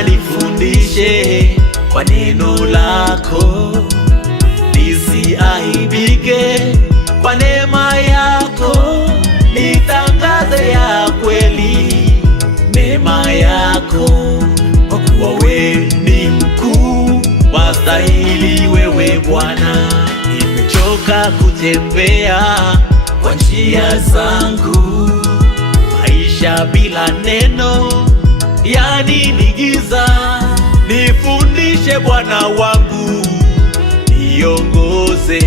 Bwana nifundishe kwa neno lako, nisiaibike kwa neema yako, nitangaze ya kweli neema yako, kwa kuwa wewe ni mkuu, wastahili wewe Bwana. Nimechoka kutembea kwa njia zangu, maisha bila neno yani ni giza. Nifundishe Bwana wangu, niongoze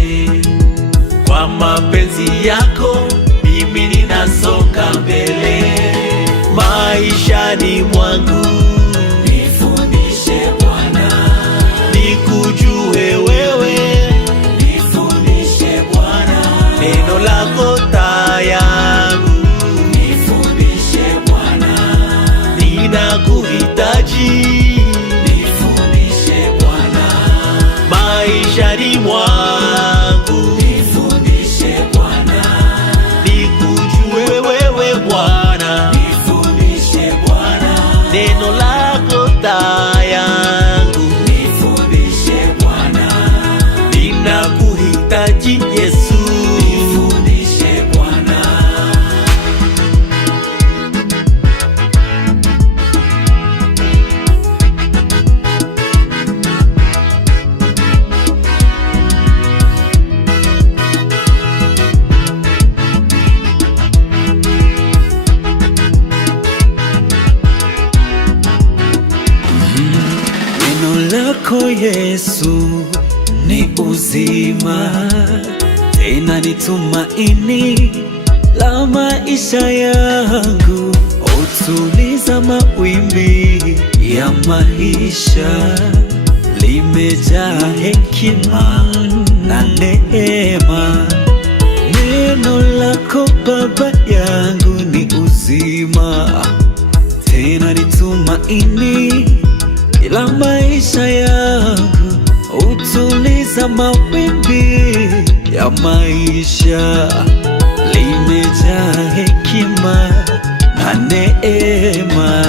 kwa mapenzi yako, mimi ninasonga mbele maishani mwangu. Nifundishe Bwana, nikujue wewe, nifundishe Bwana, neno lako taa yangu. nifundishe Bwana, ninakuhitaji, nifundishe Bwana, maishani mwangu. nifundishe Bwana, Nikujue wewe Bwana, nifundishe Bwana, neno lako taa yangu. nifundishe Bwana, Ninakuhitaji Yesu, nifundishe Bwana. neno lako Yesu ni uzima, tena ni tumaini la maisha yangu. Utuliza mawimbi ya maisha, limejaa hekima na neema. Neno lako Baba yangu ni uzima, tena ni tumaini la maisha yangu. Utuliza mawimbi ya maisha, limejaa hekima na neema.